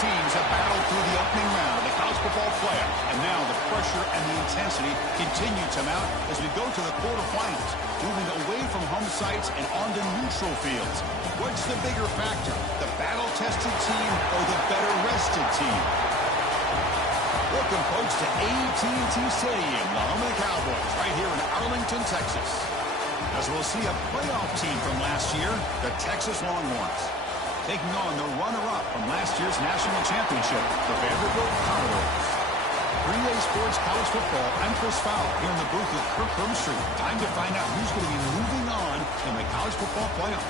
teams have battled through the opening round of the college football playoff, and now the pressure and the intensity continue to mount as we go to the quarterfinals, moving away from home sites and onto neutral fields. What's the bigger factor, the battle-tested team or the better-rested team? Welcome, folks, to AT&T Stadium, the home of the Cowboys, right here in Arlington, Texas. As we'll see a playoff team from last year, the Texas Longhorns, taking on the runner-up from last year's national championship, the Vanderbilt Commodores. 3A Sports College Football, I'm Chris Fowler, here in the booth with Kirk Hermstreet. Time to find out who's going to be moving on in the college football playoff.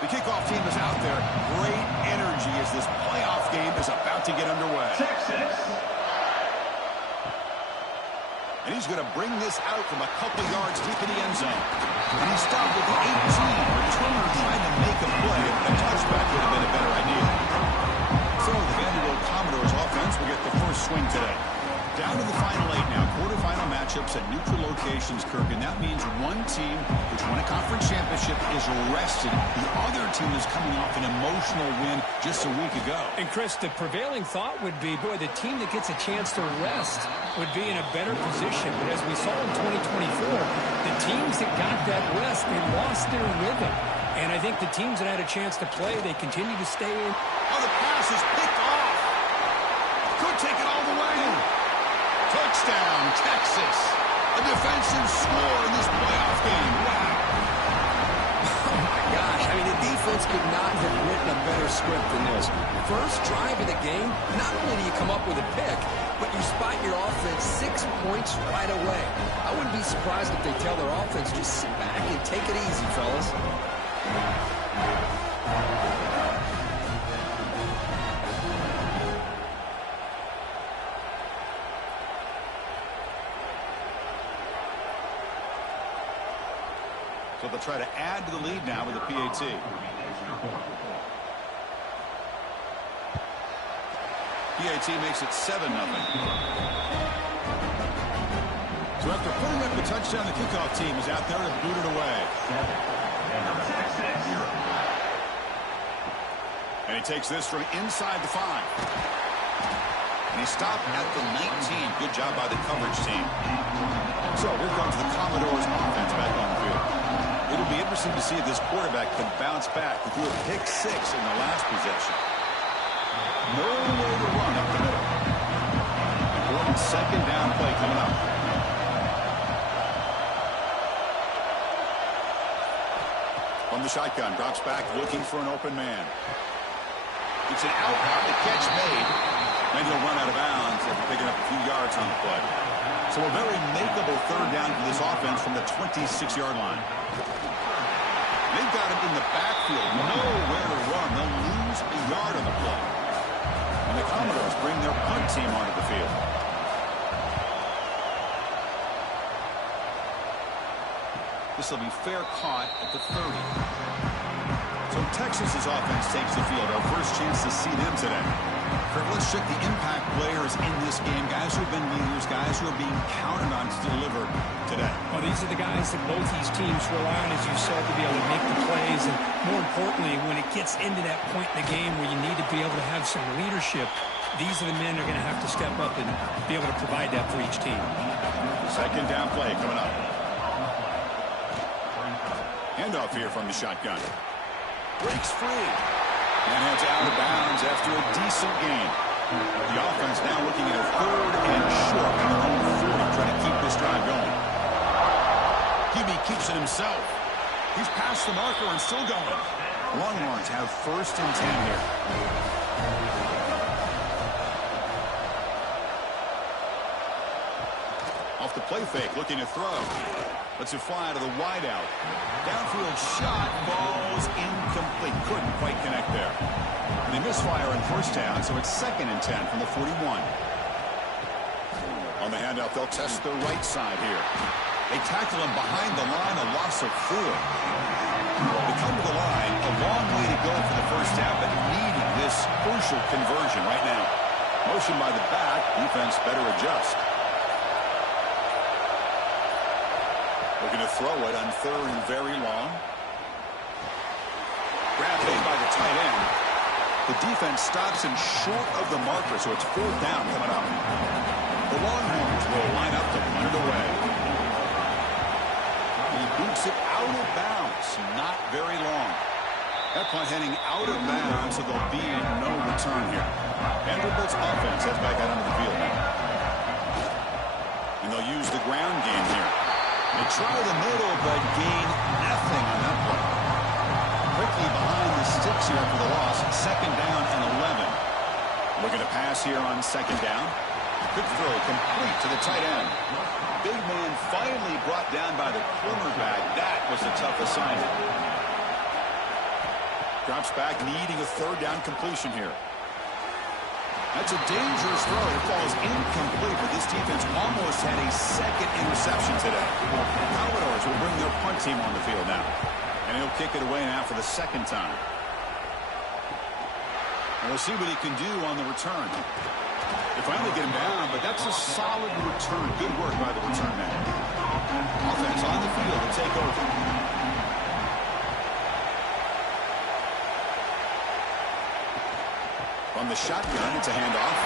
The kickoff team is out there. Great energy as this playoff game is about to get underway. Texas. And he's going to bring this out from a couple yards deep in the end zone. And he stopped at the 18. Returner trying to make a play. A touchback would have been a better idea. So the Vanderbilt Commodores offense will get the first swing today. Down to the final 8 now. Quarterfinal matchups at neutral locations, Kirk. And that means one team which won a conference championship is rested. The other team is coming off an emotional win just a week ago. And, Chris, the prevailing thought would be, boy, the team that gets a chance to rest would be in a better position. But as we saw in 2024, the teams that got that rest, they lost their rhythm. And I think the teams that had a chance to play, they continue to stay in. Oh, the pass is picked off. Could take it all the way. Touchdown, Texas. A defensive score in this playoff game. Wow. Oh, my gosh. I mean, the defense could not have written a better script than this. First drive of the game, not only do you come up with a pick, but you spot your offense 6 points right away. I wouldn't be surprised if they tell their offense, just sit back and take it easy, fellas. So they'll try to add to the lead now with a PAT. PAT makes it 7-0. So after putting up the touchdown, the kickoff team is out there to boot it away. And he takes this from inside the 5. And he stopped at the 19. Good job by the coverage team. So here comes the Commodores offense back on the field. It'll be interesting to see if this quarterback can bounce back. He threw a pick 6 in the last possession. No way to run up the middle. Important second down play coming up. From the shotgun, drops back, looking for an open man. It's an out route, the catch made. Then he'll run out of bounds after picking up a few yards on the play. So a very makeable third down for this offense from the 26-yard line. They've got him in the backfield, nowhere to run. They'll lose a yard on the play. And the Commodores bring their punt team onto the field. This will be fair caught at the 30. So Texas's offense takes the field. Our first chance to see them today. Kirk, let's check the impact players in this game. Guys who have been leaders, guys who are being counted on to deliver today. Well, these are the guys that both these teams rely on, as you said, to be able to make the plays. And more importantly, when it gets into that point in the game where you need to be able to have some leadership, these are the men that are going to have to step up and be able to provide that for each team. Second down play coming up. Handoff here from the shotgun. Breaks free. And heads out of bounds after a decent gain. The offense now looking at a 3rd and short on their own 40, trying to keep this drive going. QB keeps it himself. He's past the marker and still going. Longhorns have 1st and 10 here. Off the play fake, looking to throw. Lets it fly to the wideout. Downfield shot, falls incomplete. Couldn't quite connect there. And they misfire on 1st down, so it's 2nd and 10 from the 41. On the handoff, they'll test the right side here. They tackle him behind the line, a loss of 4. They come to the line, a long way to go for the first half, but needing this crucial conversion right now. Motion by the back, defense better adjust. Looking to throw it on 3rd and very long. Grab made by the tight end. The defense stops him short of the marker, so it's 4th down coming up. The Longhorns will line up to punt it away. He boots it out of bounds, not very long. That punt heading out of bounds, so there'll be no return here. Vanderbilt's offense heads back out onto the field now. And they'll use the ground game here. They try the middle, but gain nothing on that play. Quickly behind the sticks here for the loss. 2nd down and 11. Looking to pass here on 2nd down. Quick throw complete to the tight end. Big man finally brought down by the cornerback. That was a tough assignment. Drops back, needing a 3rd down completion here. That's a dangerous throw. It falls incomplete, but this defense almost had a 2nd interception today. The Commodores will bring their punt team on the field now. And he'll kick it away now for the 2nd time. And we'll see what he can do on the return. They finally get him down, but that's a solid return. Good work by the return man. Offense on the field to take over. On the shotgun, it's a handoff.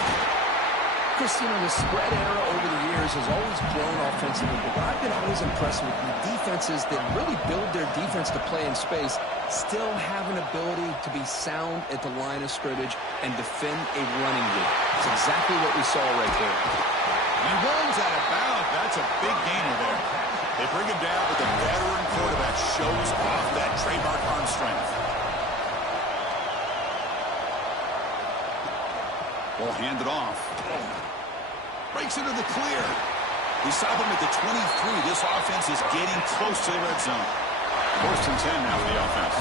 Chris, the spread era over the years has always grown offensively, but what I've been always impressed with the defenses that really build their defense to play in space still have an ability to be sound at the line of scrimmage and defend a running game. It's exactly what we saw right there. He rolls out of bounds. That's a big gainer there. They bring him down, but the veteran quarterback shows off that trademark arm strength. Ball handed off. Breaks into the clear. We stop him at the 23. This offense is getting close to the red zone. 1st and 10 now for the offense.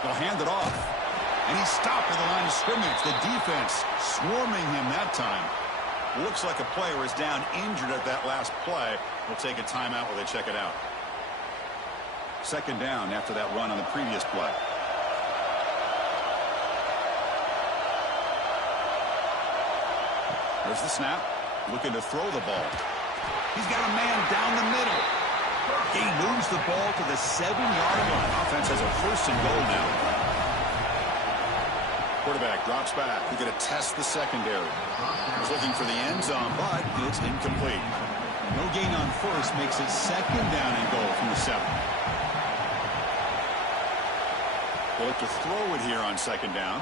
They'll hand it off. And he's stopped at the line of scrimmage. The defense swarming him that time. Looks like a player is down injured at that last play. We'll take a timeout while they check it out. 2nd down after that run on the previous play. There's the snap. Looking to throw the ball. He's got a man down the middle. He moves the ball to the 7-yard line. Offense has a 1st and goal now. Quarterback drops back. He's going to test the secondary. He's looking for the end zone, but it's incomplete. No gain on 1st makes it 2nd down and goal from the 7. They'll look to throw it here on 2nd down.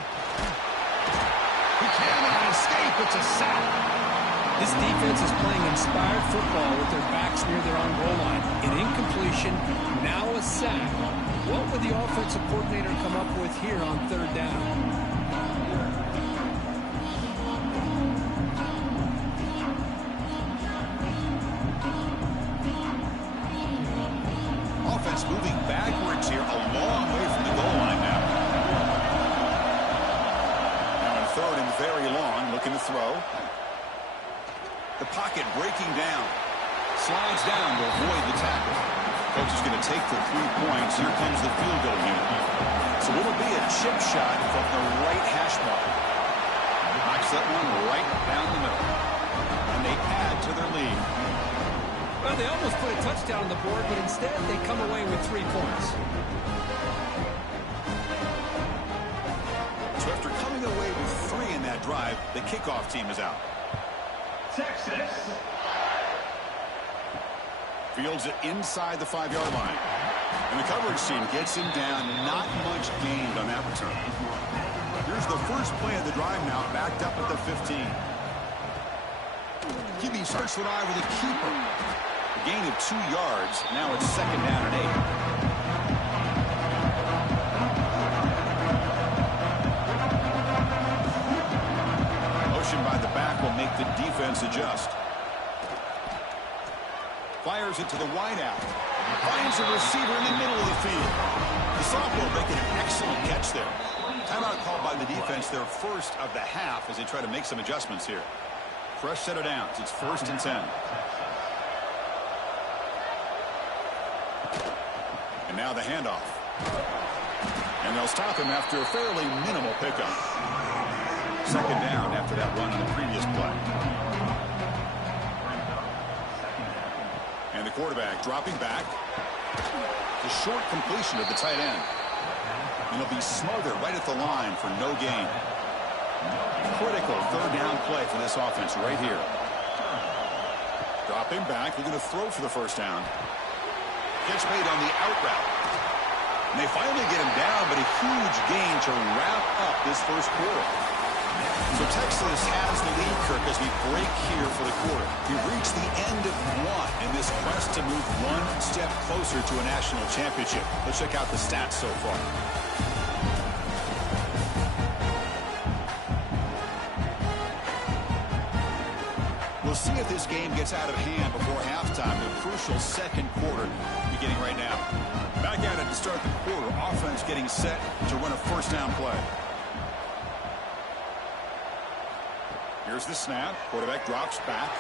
He cannot escape. It's a sack. This defense is playing inspired football with their backs near their own goal line. An incompletion, now a sack. What would the offensive coordinator come up with here on 3rd down? Offense moving backwards here, a long way from the goal line now. Now on 3rd and very long, looking to throw. The pocket breaking down. Slides down to avoid the tackle. Coach is going to take the 3 points. Here comes the field goal unit. So it'll be a chip shot from the right hash mark. Knocks that one right down the middle. And they add to their lead. Well, they almost put a touchdown on the board, but instead they come away with 3 points. So after coming away with 3 in that drive, the kickoff team is out. Texas. Fields it inside the 5-yard line. And the coverage team gets him down. Not much gained on that return. Here's the first play of the drive now, backed up at the 15. QB starts with eye with a keeper. A gain of 2 yards. Now it's 2nd down and 8. Motion by the back will make the defense adjust. Fires it to the wideout. Finds a receiver in the middle of the field. The sophomore making an excellent catch there. Timeout called by the defense, their 1st of the half as they try to make some adjustments here. Fresh set of downs. It's 1st and 10. And now the handoff. And they'll stop him after a fairly minimal pickup. Second down after that run on the previous play. And the quarterback dropping back. The short completion of the tight end. And he'll be smothered right at the line for no gain. Critical third down play for this offense right here. Dropping back, looking to throw for the first down. Catch made on the out route. And they finally get him down, but a huge gain to wrap up this first quarter. So Texas has the lead, Kirk, as we break here for the quarter. We've reached the end of one in this quest to move one step closer to a national championship. Let's check out the stats so far. We'll see if this game gets out of hand before halftime. The crucial second quarter beginning right now. Back at it to start the quarter. Offense getting set to run a first down play. Here's the snap. Quarterback drops back.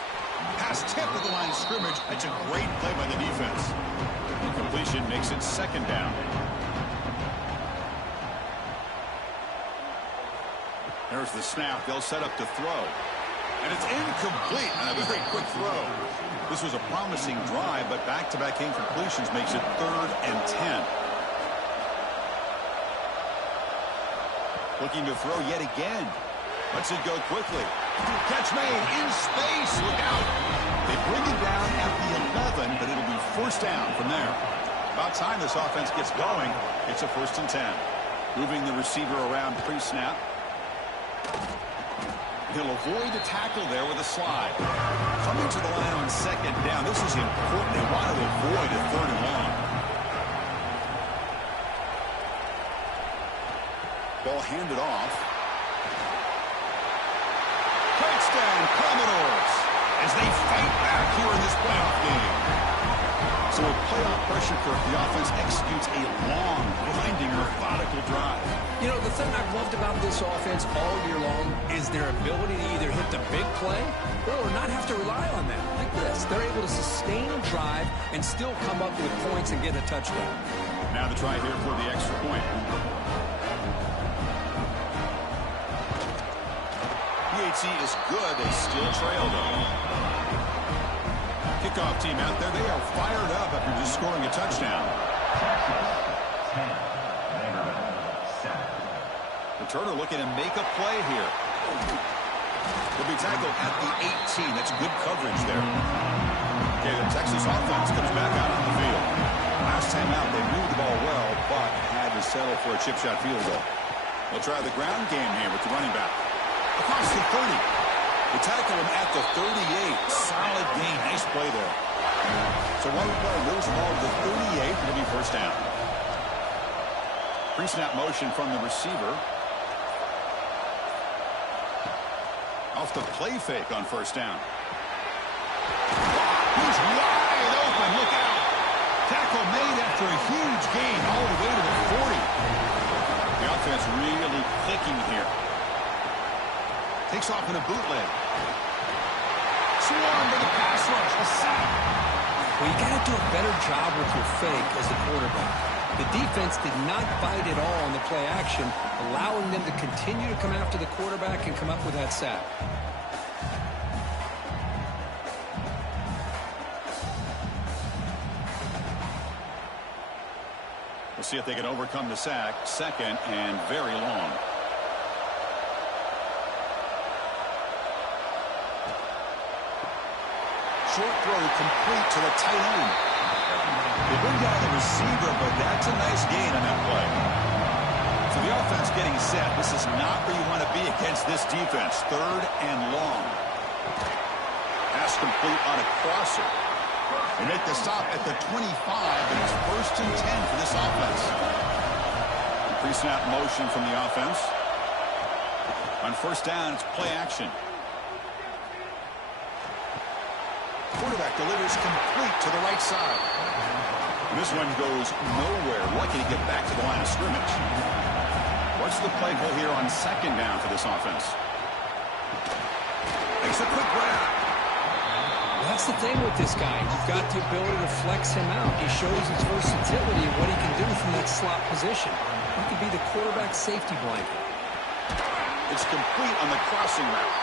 Pass tipped at the line of scrimmage. That's a great play by the defense. Incompletion makes it second down. There's the snap. They'll set up to throw. And it's incomplete on a very quick throw. This was a promising drive, but back-to-back incompletions makes it 3rd and 10. Looking to throw yet again. Lets it go quickly. Catch made in space. Look out. They bring it down at the 11, but it'll be first down from there. About time this offense gets going. It's a 1st and 10. Moving the receiver around pre-snap. He'll avoid the tackle there with a slide. Coming to the line on second down. This is important. They want to avoid a 3rd and long. Ball handed off. Touchdown, Commodores, as they fight back here in this playoff game. So with playoff pressure, Kirk, the offense executes a long, grinding, methodical drive. You know, the thing I've loved about this offense all year long is their ability to either hit the big play or not have to rely on that. Like this. They're able to sustain a drive and still come up with points and get a touchdown. Now the try here for the extra point. PAT is good. They still trail, though. Kickoff team out there. They are fired up after just scoring a touchdown. Returner looking to make a play here. Will be tackled at the 18. That's good coverage there. Okay, the Texas offense comes back out on the field. Last time out, they moved the ball well, but had to settle for a chip shot field goal. They'll try the ground game here with the running back. Across the 30. They tackle him at the 38. Solid gain. Nice play there. So one play moves the ball to the 38. It'll be first down. Pre-snap motion from the receiver. Off the play fake on first down. He's wide open. Look out. Tackle made after a huge gain all the way to the 40. The offense really clicking here. Takes off in a bootleg. Swarm to the pass rush. A sack. Well, you got to do a better job with your fake as the quarterback. The defense did not bite at all on the play action, allowing them to continue to come after the quarterback and come up with that sack. We'll see if they can overcome the sack. 2nd and very long. Short throw complete to the tight end. They bring down the receiver, but that's a nice gain on that play. So the offense getting set. This is not where you want to be against this defense. 3rd and long. Pass complete on a crosser. They make the stop at the 25, and it's 1st and 10 for this offense. Pre-snap motion from the offense. On first down, it's play action. Quarterback delivers complete to the right side. And this one goes nowhere. Lucky to get back to the line of scrimmage. What's the play call here on second down for this offense? Makes a quick grab. That's the thing with this guy. You've got the ability to flex him out. He shows his versatility and what he can do from that slot position. He could be the quarterback safety blanket. It's complete on the crossing route.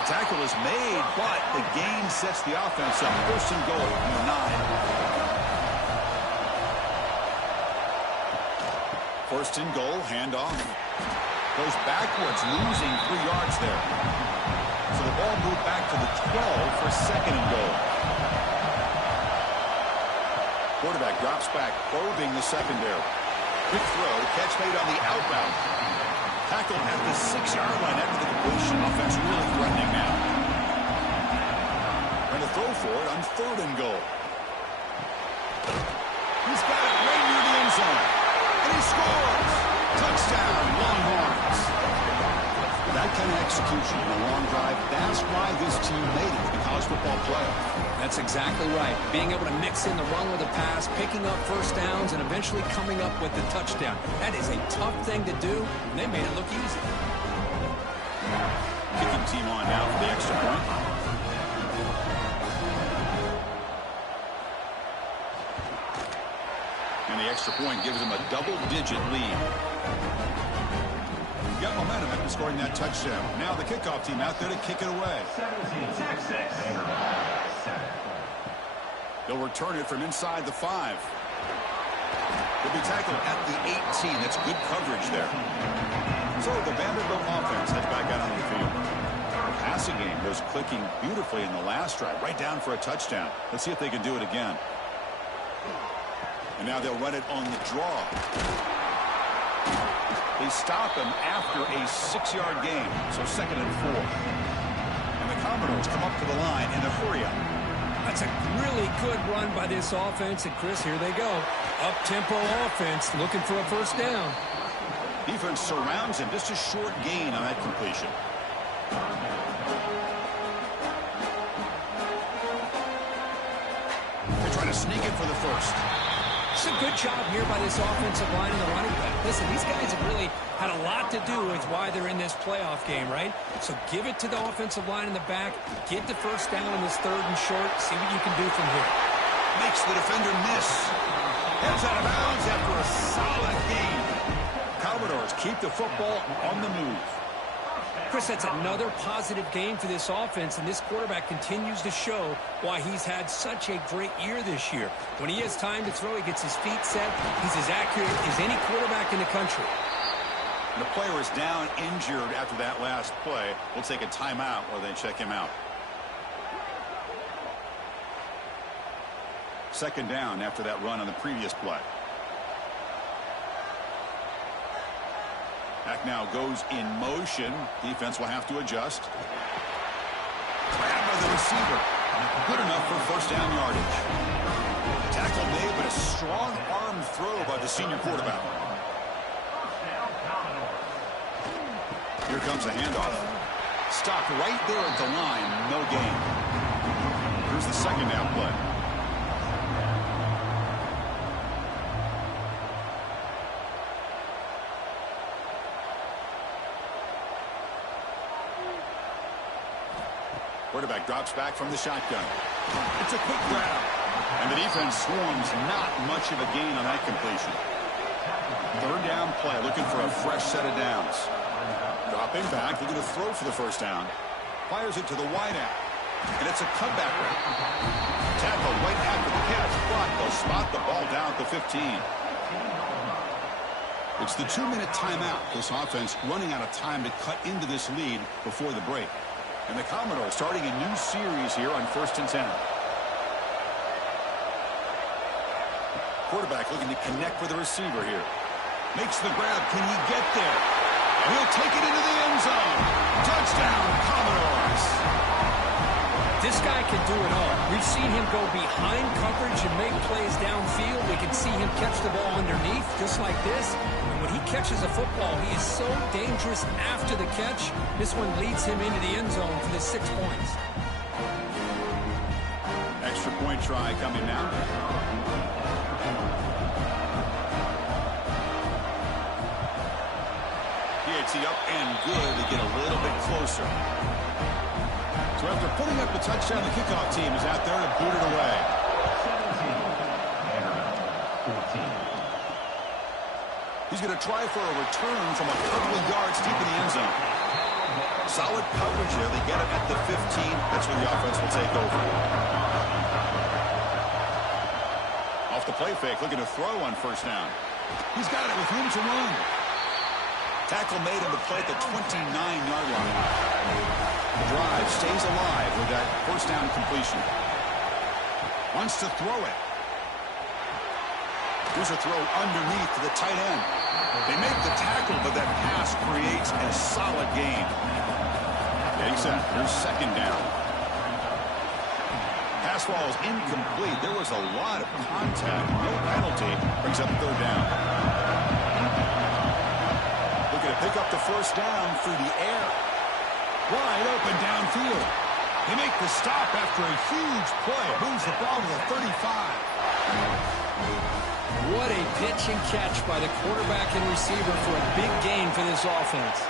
The tackle is made, but the gain sets the offense up. First and goal from the 9. First and goal, handoff. Goes backwards, losing 3 yards there. So the ball moved back to the 12 for second and goal. Quarterback drops back, probing the secondary. Quick throw, catch made on the outbound. Tackled at the 6-yard line after the completion. Offense really threatening now. Going to throw for it on third and goal. He's got it right near the end zone. And he scores! Touchdown, Longhorns! That kind of execution in a long drive, that's why this team made it to the college football playoff. That's exactly right. Being able to mix in the run with a pass, picking up first downs, and eventually coming up with the touchdown. That is a tough thing to do, and they made it look easy. Kicking team on now for the extra point. And the extra point gives them a double-digit lead. Got momentum after scoring that touchdown. Now the kickoff team out there to kick it away. 17, Texas. They'll return it from inside the 5. They'll be tackled at the 18. That's good coverage there. So the Vanderbilt offense heads back out on the field. The passing game was clicking beautifully in the last drive, right down for a touchdown. Let's see if they can do it again. And now they'll run it on the draw. They stop him after a 6-yard gain, so second and 4. And the Commodores come up to the line in a hurry-up. That's a really good run by this offense. And, Chris, here they go. Up-tempo offense looking for a first down. Defense surrounds him. Just a short gain on that completion. They're trying to sneak it for the first. It's a good job here by this offensive line and the running back. Listen, these guys have really had a lot to do with why they're in this playoff game, right? So give it to the offensive line in the back. Get the first down in this third and short. See what you can do from here. Makes the defender miss. Heads out of bounds after a solid gain. Commodores keep the football on the move. Chris, that's another positive game for this offense, and this quarterback continues to show why he's had such a great year this year. When he has time to throw, he gets his feet set. He's as accurate as any quarterback in the country. The player is down injured after that last play. We'll take a timeout while they check him out. Second down after that run on the previous play. Back now goes in motion. Defense will have to adjust. Grabbed by the receiver. Good enough for first down yardage. Tackle made, but a strong arm throw by the senior quarterback. Here comes a handoff. Stopped right there at the line. No gain. Here's the second down play. Quarterback drops back from the shotgun. It's a quick grab. And the defense swarms not much of a gain on that completion. Third down play, looking for a fresh set of downs. Dropping back, looking to throw for the first down. Fires it to the wideout. And it's a cutback route. Tackle right after the catch, but they'll spot the ball down at the 15. It's the 2-minute timeout. This offense running out of time to cut into this lead before the break. And the Commodores starting a new series here on 1st and 10. Quarterback looking to connect with the receiver here. Makes the grab. Can he get there? And he'll take it into the end zone. Touchdown, Commodores. This guy can do it all. We've seen him go behind coverage and make plays downfield. We can see him catch the ball underneath just like this. And when he catches a football, he is so dangerous after the catch. This one leads him into the end zone for the 6 points. Extra point try coming now. PAT up and good to get a little bit closer. So After putting up the touchdown, the kickoff team is out there to boot it away. 17, Vanderbilt, 14. He's going to try for a return from a couple of yards deep in the end zone. Solid coverage here. They get him at the 15. That's where the offense will take over. Off the play fake, looking to throw on first down. He's got it with room to run. Tackle made him to play at the 29-yard line. The drive stays alive with that first down completion. Wants to throw it. Here's a throw underneath to the tight end. They make the tackle, but that pass creates a solid gain. Getting set. Here's second down. Pass ball is incomplete. There was a lot of contact. No penalty. Brings up third down. Looking to pick up the first down through the air. Wide open downfield. They make the stop after a huge play. Moves the ball to the 35. What a pitch and catch by the quarterback and receiver for a big gain for this offense.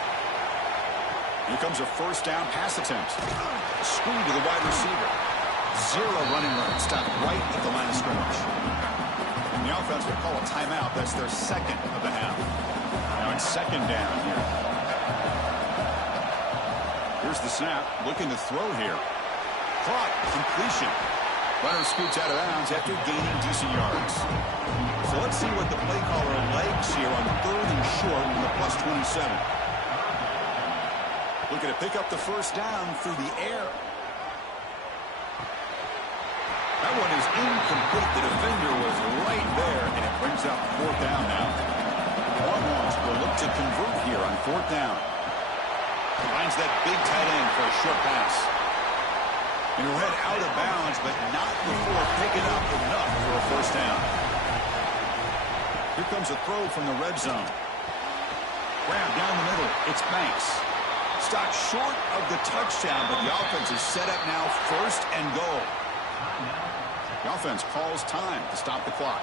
Here comes a first down pass attempt. Screen to the wide receiver. Zero running room. Stopped right at the line of scrimmage. And the offense will call a timeout. That's their second of the half. Now it's second down here. Here's the snap. Looking to throw here. Caught. Completion. Runner scoots out of bounds after gaining decent yards. So let's see what the play caller likes here on third and short in the plus 27. Looking to pick up the first down through the air. That one is incomplete. The defender was right there, and it brings up fourth down now. Longhorns will look to convert here on fourth down. Finds that big tight end for a short pass. And he'll head out of bounds, but not before picking up enough for a first down. Here comes a throw from the red zone. Grab down the middle. It's Banks. Stopped short of the touchdown, but the offense is set up now first and goal. The offense calls time to stop the clock.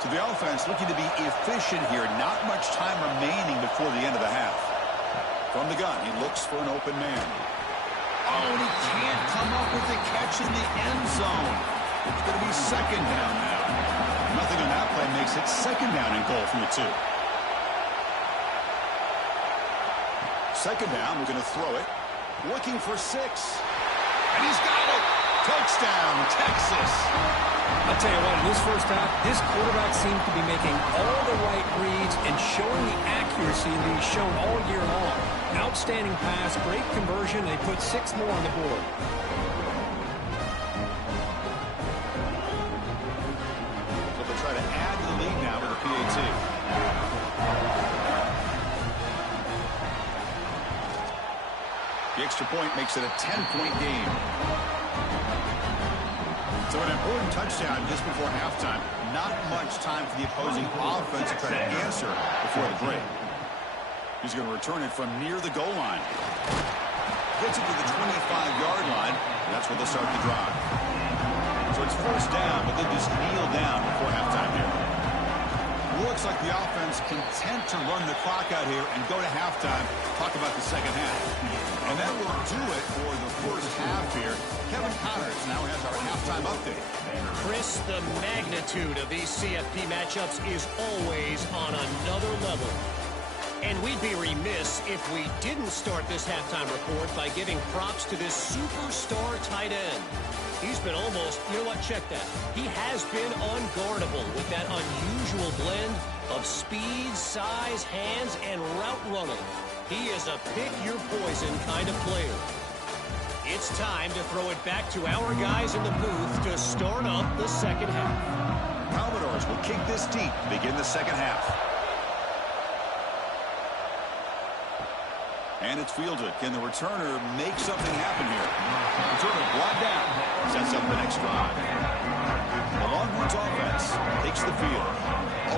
So the offense looking to be efficient here. Not much time remaining before the end of the half. From the gun, he looks for an open man. Oh, and he can't come up with the catch in the end zone. It's going to be second down now. Nothing on that play makes it second down and goal from the 2. Second down, we're going to throw it. Looking for 6. And he's got it. Touchdown, Texas. I'll tell you what, in this first half, this quarterback seems to be making all the right reads and showing the accuracy that he's shown all year long. Outstanding pass, great conversion. They put 6 more on the board. So they'll try to add to the lead now with the PAT. The extra point makes it a 10-point game. So an important touchdown just before halftime. Not much time for the opposing offense to try to answer before the break. He's going to return it from near the goal line. Gets it to the 25-yard line, and that's where they'll start the drive. So it's first down, but they just kneel down before halftime here. Looks like the offense content to run the clock out here and go to halftime. Talk about the second half. And that will do it for the first half here. Kevin Connors now has our halftime update. Chris, the magnitude of these CFP matchups is always on another level. And we'd be remiss if we didn't start this halftime report by giving props to this superstar tight end. He's been almost, you know what, check that. He has been unguardable with that unusual blend of speed, size, hands, and route running. He is a pick-your-poison kind of player. It's time to throw it back to our guys in the booth to start up the second half. Commodores will kick this deep to begin the second half. And it's fielded. Can the returner make something happen here? Returner brought down. Sets up the next drive. The Longhorns offense takes the field.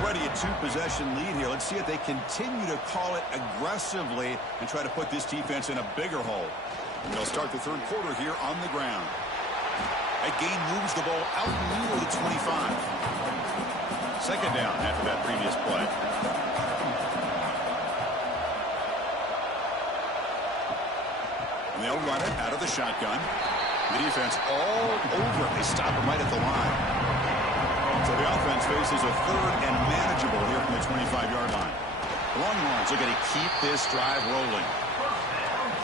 Already a 2-possession lead here. Let's see if they continue to call it aggressively and try to put this defense in a bigger hole. And they'll start the third quarter here on the ground. That gain moves the ball out near the 25. Second down after that previous play. And they'll run it out of the shotgun. The defense all over it. They stop him right at the line. So the offense faces a third and manageable here from the 25-yard line. The Longhorns are going to keep this drive rolling.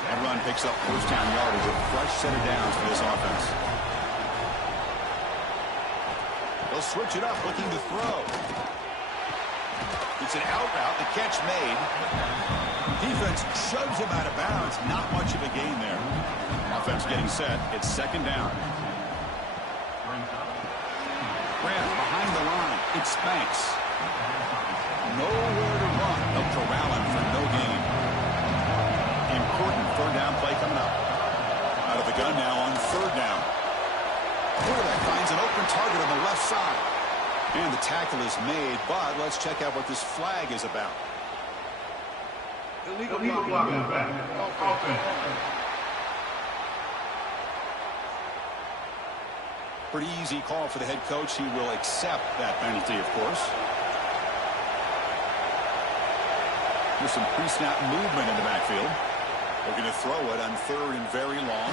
That run picks up first down yardage, a fresh set of downs for this offense. They'll switch it up, looking to throw. It's an out route, the catch made. Defense shoves him out of bounds. Not much of a gain there. Offense getting set. It's second down. Grant behind the line. It's Spanks. Nowhere to run. They'll corral him for no gain. Important third down play coming up. Out of the gun now on third down. Quarterback finds an open target on the left side. And the tackle is made, but let's check out what this flag is about. Illegal block in the back. Offense. Pretty easy call for the head coach. He will accept that penalty, of course. There's some pre-snap movement in the backfield. They're going to throw it on third and very long.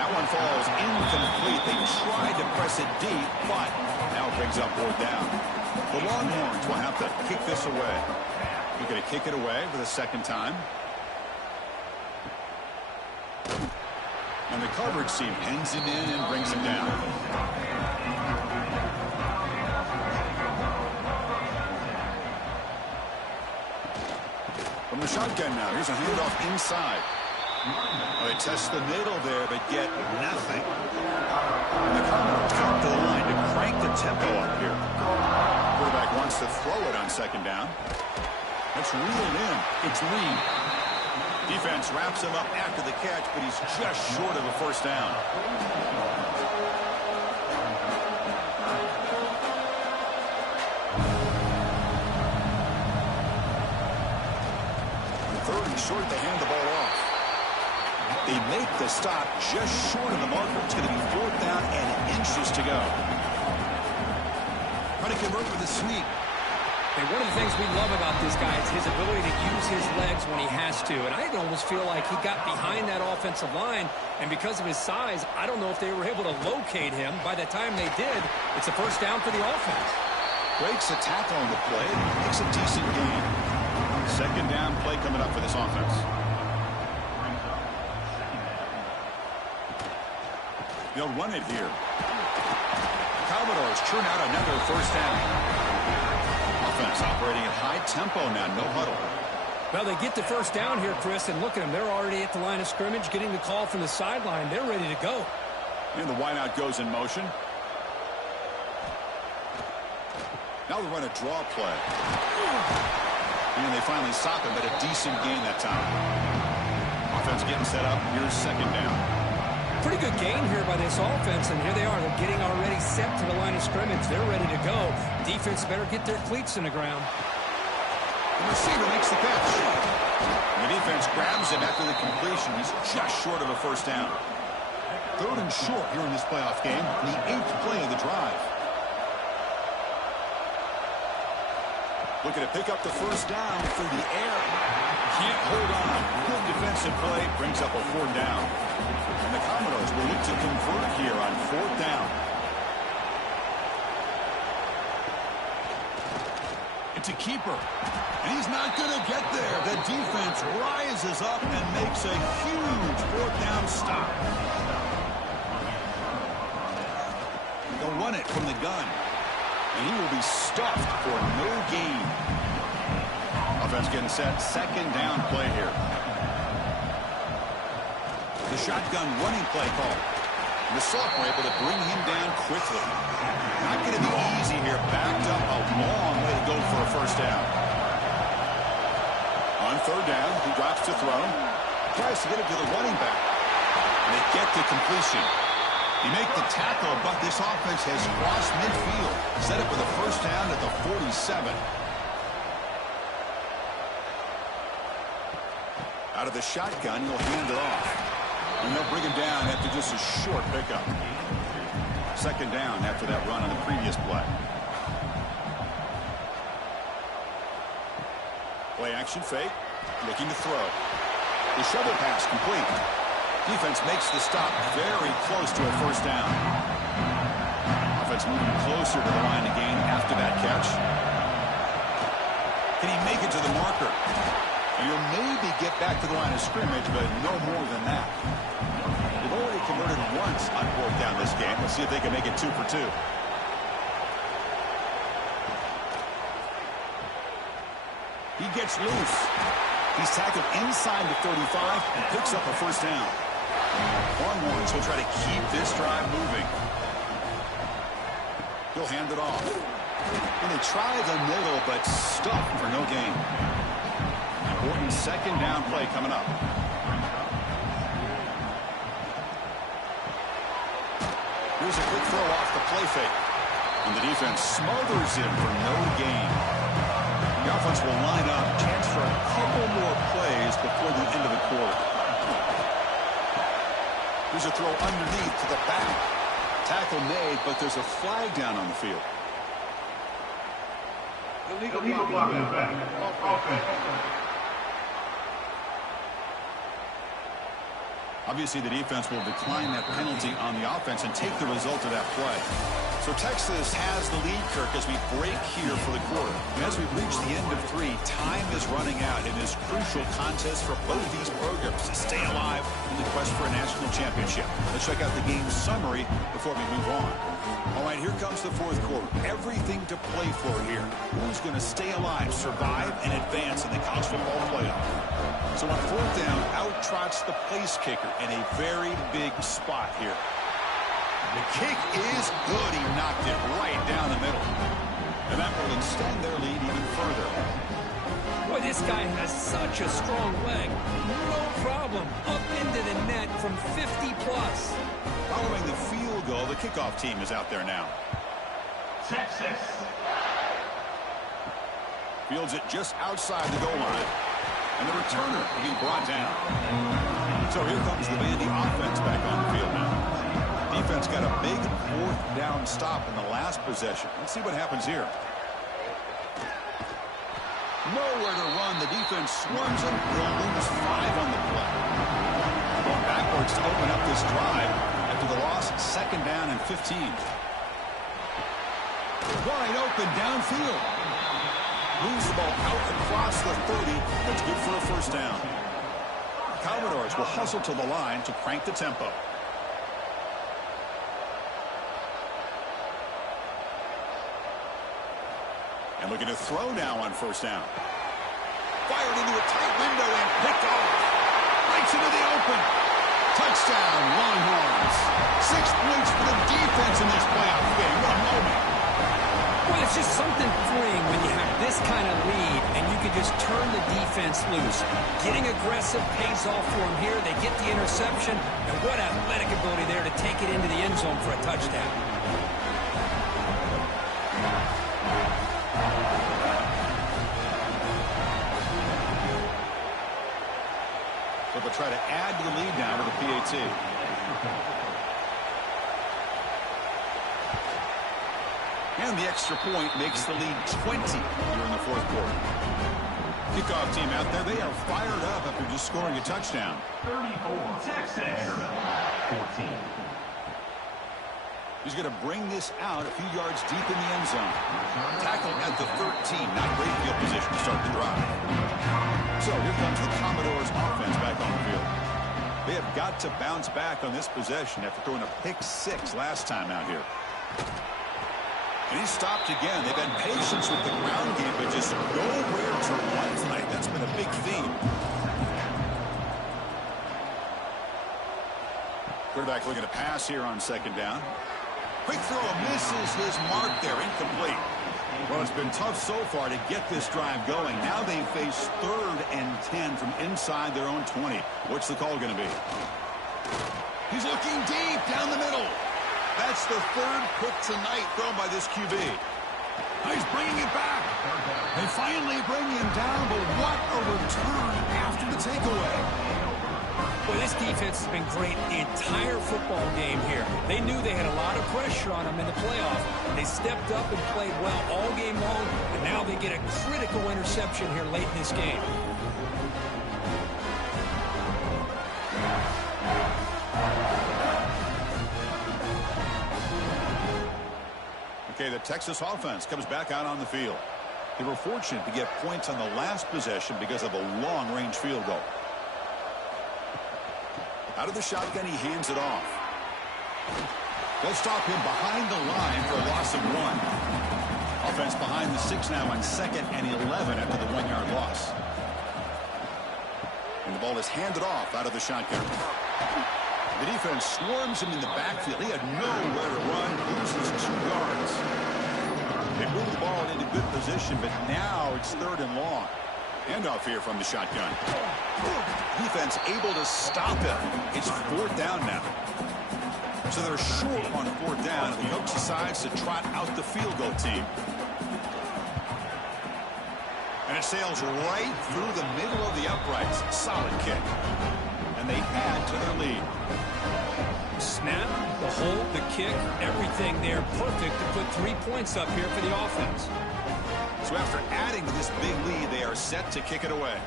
That one falls incomplete. They tried to press it deep, but now it brings up fourth down. The Longhorns will have to kick this away. They're going to kick it away for the second time. And the coverage team pins him in and brings him down. From the shotgun now, here's a handoff inside. Well, they test the middle there, but get nothing. And the Commodores come to the line to crank the tempo up here. Quarterback wants to throw it on second down. That's reeled in. It's Reed. Defense wraps him up after the catch, but he's just short of a first down. On third and short, they hand the ball off. They make the stop just short of the marker. It's going to be fourth down and inches to go. Trying to convert with a sweep. And one of the things we love about this guy is his ability to use his legs when he has to. And I almost feel like he got behind that offensive line, and because of his size, I don't know if they were able to locate him. By the time they did, it's a first down for the offense. Breaks a tackle on the play. Makes a decent gain. Second down play coming up for this offense. They'll run it here. Commodores churn out another first down. Offense operating at high tempo now, no huddle. Well, they get the first down here, Chris, and look at them. They're already at the line of scrimmage, getting the call from the sideline. They're ready to go. And the wideout goes in motion. Now they run a draw play. And they finally stop him, but a decent gain that time. Offense getting set up. Here's second down. Pretty good gain here by this offense, and here they are. They're getting already set to the line of scrimmage. They're ready to go. Defense better get their cleats in the ground. The receiver makes the catch. And the defense grabs him after the completion. He's just short of a first down. Third and short here in this playoff game. The 8th play of the drive. Looking to pick up the first down through the air. Can't hold on. Good defensive play. Brings up a fourth down. And the Commodores will look to convert here on fourth down. It's a keeper. And he's not going to get there. The defense rises up and makes a huge fourth down stop. They'll run it from the gun. And he will be stuffed for no gain. Offense getting set. Second down play here. The shotgun running play call. And the sophomore able to bring him down quickly. Not going to be easy here. Backed up a long way to go for a first down. On third down, he drops to throw. Tries to get it to the running back. And they get to completion. They make the tackle, but this offense has crossed midfield. Set up with a first down at the 47. Out of the shotgun, he'll hand it off. And they'll bring him down after just a short pickup. Second down after that run on the previous play. Play action fake. Looking to throw. The shovel pass complete. Defense makes the stop very close to a first down. Offense moving closer to the line of gain after that catch. Can he make it to the marker? And he'll maybe get back to the line of scrimmage, but no more than that. They've already converted once on fourth down this game. Let's see if they can make it 2 for 2. He gets loose. He's tackled inside the 35 and picks up a first down. Longhorns will try to keep this drive moving. He'll hand it off. And they try the middle, but stuck for no gain. Important second down play coming up. Here's a quick throw off the play fake. And the defense smothers him for no gain. The offense will line up, chance for a couple more plays before the end of the quarter. Here's a throw underneath to the back. Tackle made, but there's a flag down on the field. Illegal blocking back. Offense. Obviously, the defense will decline that penalty on the offense and take the result of that play. So Texas has the lead, Kirk, as we break here for the quarter. And as we reach the end of 3, time is running out in this crucial contest for both these programs to stay alive in the quest for a national championship. Let's check out the game summary before we move on. All right, here comes the fourth quarter. Everything to play for here. Who's going to stay alive, survive, and advance in the college football playoff? So on fourth down, out trots the place kicker in a very big spot here. The kick is good. He knocked it right down the middle. And that will extend their lead even further. Boy, this guy has such a strong leg. No problem. Up into the net from 50 plus. Following the field goal, the kickoff team is out there now. Texas. Fields it just outside the goal line. And the returner will be brought down. So here comes the Vandy offense back on the field now. Defense got a big fourth down stop in the last possession. Let's see what happens here. Nowhere to run. The defense swarms him. They'll lose 5 on the play. Going backwards to open up this drive after the loss. Second down and 15. Wide open downfield. Moves the ball out across the 30. That's good for a first down. Commodores will hustle to the line to crank the tempo. And looking to throw now on first down. Fired into a tight window and picked off. Right into the open. Touchdown, Longhorns. 6 points for the defense in this playoff game. What a moment. Well, it's just something freeing when you have this kind of lead and you can just turn the defense loose. Getting aggressive pays off for them here. They get the interception, and what athletic ability there to take it into the end zone for a touchdown. So they'll try to add to the lead now with the PAT. And the extra point makes the lead 20 here in the fourth quarter. Kickoff team out there, they are fired up after just scoring a touchdown. 34, Texas. 14. He's going to bring this out a few yards deep in the end zone. Tackle at the 13, not great field position to start the drive. So here comes the Commodores offense back on the field. They have got to bounce back on this possession after throwing a pick-6 last time out here. And he stopped again. They've had patience with the ground game, but just nowhere to run tonight. That's been a big theme. Quarterback looking to pass here on second down. Quick throw misses his mark there, incomplete. Well, it's been tough so far to get this drive going. Now they face 3rd and 10 from inside their own 20. What's the call going to be? He's looking deep down the middle. That's the 3rd pick tonight thrown by this QB. He's bringing it back. They finally bring him down, but what a return after the takeaway. Well, this defense has been great the entire football game here. They knew they had a lot of pressure on them in the playoff. They stepped up and played well all game long, and now they get a critical interception here late in this game. Texas offense comes back out on the field. They were fortunate to get points on the last possession because of a long-range field goal. Out of the shotgun, he hands it off. They'll stop him behind the line for a loss of 1. Offense behind the 6 now on 2nd and 11 after the 1-yard loss. And the ball is handed off out of the shotgun. The defense swarms him in the backfield. He had nowhere to run. Loses 2 yards. They move the ball into good position, but now it's 3rd and long. Handoff here from the shotgun. Defense able to stop him. It's 4th down now. So they're short on 4th down. The coach decides to trot out the field goal team. And it sails right through the middle of the uprights. Solid kick. And they add to their lead. Snap, the hold, the kick, everything there perfect to put 3 points up here for the offense. So after adding to this big lead, they are set to kick it away.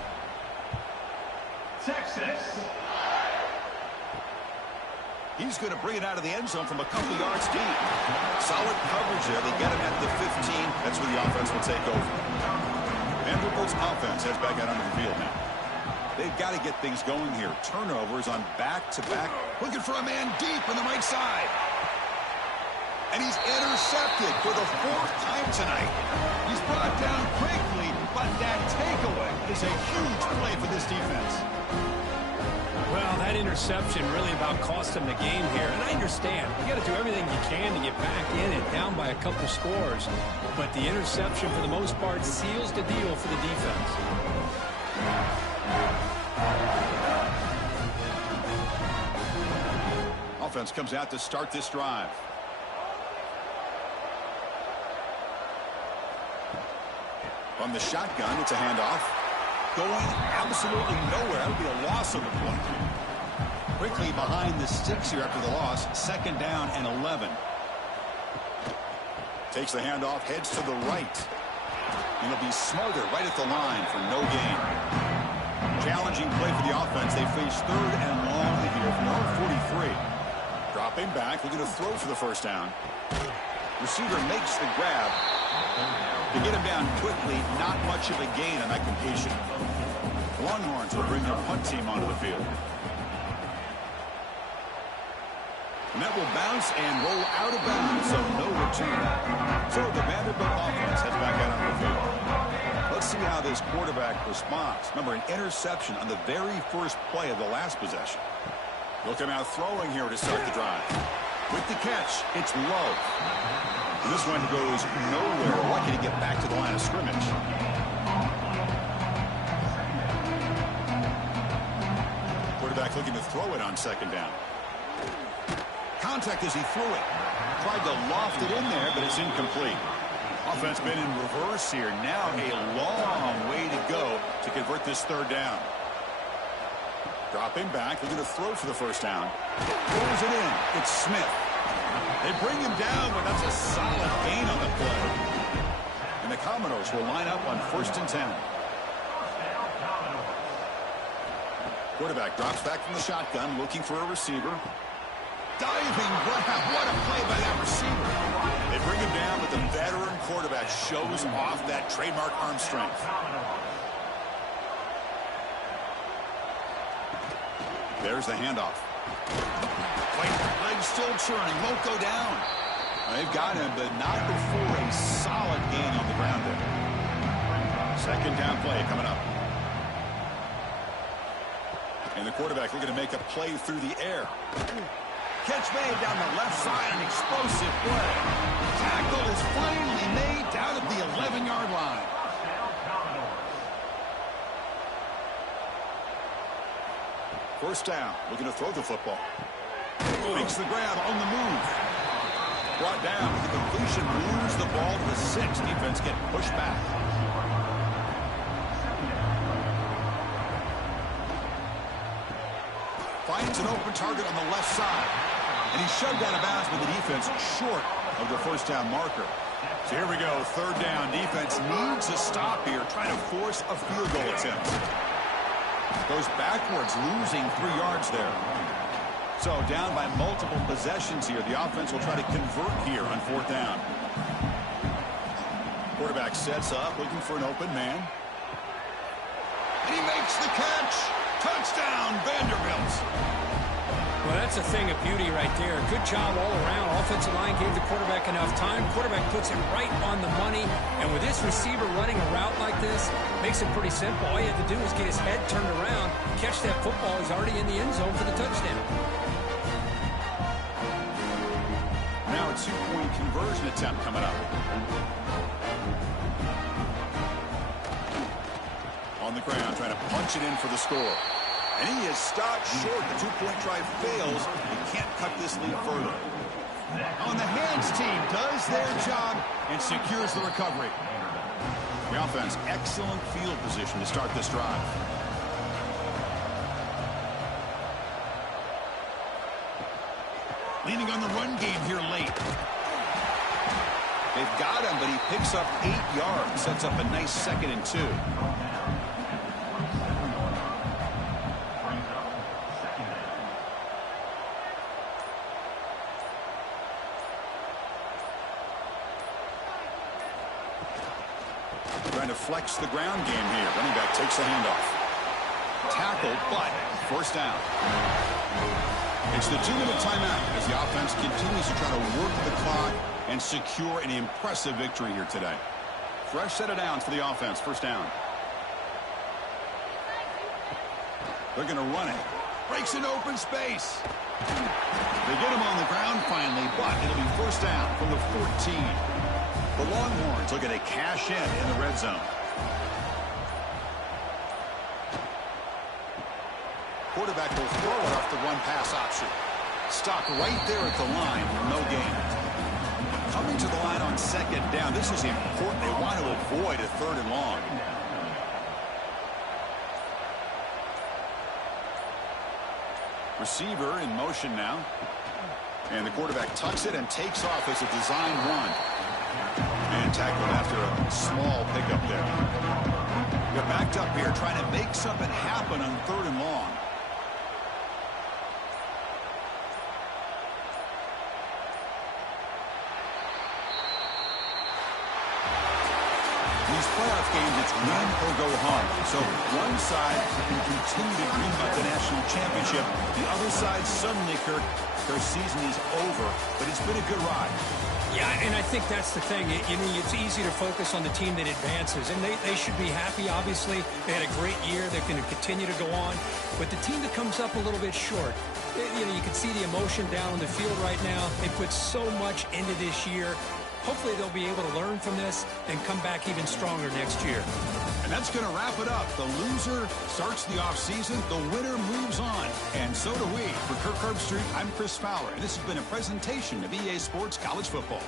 Texas. He's going to bring it out of the end zone from a couple yards deep. Solid coverage there. They get him at the 15. That's where the offense will take over. Vanderbilt's offense heads back out onto the field now. They've got to get things going here. Turnovers on back-to-back. Looking for a man deep on the right side. And he's intercepted for the 4th time tonight. He's brought down quickly, but that takeaway is a huge play for this defense. Well, that interception really about cost them the game here. And I understand. You got to do everything you can to get back in and down by a couple scores. But the interception, for the most part, seals the deal for the defense. Offense comes out to start this drive. From the shotgun, it's a handoff. Going absolutely nowhere. That would be a loss of a point. Quickly behind the sticks here after the loss. 2nd down and 11. Takes the handoff, heads to the right. And he'll be smothered right at the line for no gain. Challenging play for the offense. They face 3rd and long here from their 43. Dropping back, looking to throw for the 1st down. Receiver makes the grab. To get him down quickly, not much of a gain on that completion. The Longhorns will bring their punt team onto the field. And that will bounce and roll out of bounds, so no return. So the Vanderbilt offense heads back out on the field. Let's see how this quarterback responds. Remember, an interception on the very first play of the last possession. He'll come out throwing here to start the drive. With the catch, it's low. And this one goes nowhere. Lucky to get back to the line of scrimmage. Quarterback looking to throw it on 2nd down. Contact as he threw it. Tried to loft it in there, but it's incomplete. Offense been in reverse here. Now a long way to go to convert this 3rd down. Dropping back, looking to throw for the 1st down. Throws it in. It's Smith. They bring him down, but that's a solid gain on the play. And the Commodores will line up on 1st and 10. Quarterback drops back from the shotgun, looking for a receiver. Diving grab. What a play by that receiver. They bring him down, but the veteran quarterback shows off that trademark arm strength. There's the handoff. Legs still churning. Won't go down. They've got him, but not before a solid gain on the ground there. 2nd down play coming up. And the quarterback looking to make a play through the air. Catch made down the left side. An explosive play. Tackle is finally made down at the 11-yard line. First down, looking to throw the football. Makes the grab on the move. Brought down with the completion, moves the ball to the 6. Defense getting pushed back. Finds an open target on the left side. And he's shoved out of bounds with the defense short of the 1st down marker. So here we go, 3rd down. Defense needs a stop here, trying to force a field goal attempt. Goes backwards, losing 3 yards there. So down by multiple possessions here. The offense will try to convert here on 4th down. Quarterback sets up, looking for an open man. And he makes the catch. Touchdown, Vanderbilt. Well, that's a thing of beauty right there. Good job all around. Offensive line gave the quarterback enough time. Quarterback puts it right on the money. And with this receiver running a route like this, makes it pretty simple. All you have to do is get his head turned around, catch that football. He's already in the end zone for the touchdown. Now a two-point conversion attempt coming up. On the ground, trying to punch it in for the score. And he is stopped short. The two-point try fails. He can't cut this lead further. On the hands team does their job and secures the recovery. The offense, excellent field position to start this drive. Leaning on the run game here late. They've got him, but he picks up 8 yards. Sets up a nice 2nd and 2. Trying to flex the ground game here. Running back takes the handoff. Tackled, but first down. It's the 2-minute timeout as the offense continues to try to work the clock and secure an impressive victory here today. Fresh set of downs for the offense. First down. They're going to run it. Breaks an open space. They get him on the ground finally, but it'll be first down from the 14. The Longhorns looking to cash in the red zone. Quarterback will throw it off the run-pass option. Stopped right there at the line for no gain. Coming to the line on 2nd down. This is important. They want to avoid a 3rd and long. Receiver in motion now. And the quarterback tucks it and takes off as a design run. And tackled after a small pickup there. They're backed up here trying to make something happen on 3rd and long. These playoff games, it's win or go home. So one side can continue to dream about the national championship. The other side, suddenly, Kirk, their season is over. But it's been a good ride. Yeah, and I think that's the thing. It's easy to focus on the team that advances, and they should be happy, obviously. They had a great year. They're going to continue to go on. But the team that comes up a little bit short, you can see the emotion down on the field right now. They put so much into this year. Hopefully they'll be able to learn from this and come back even stronger next year. And that's going to wrap it up. The loser starts the offseason. The winner moves on. And so do we. For Kirk Herbstreit, I'm Chris Fowler. And this has been a presentation of EA Sports College Football.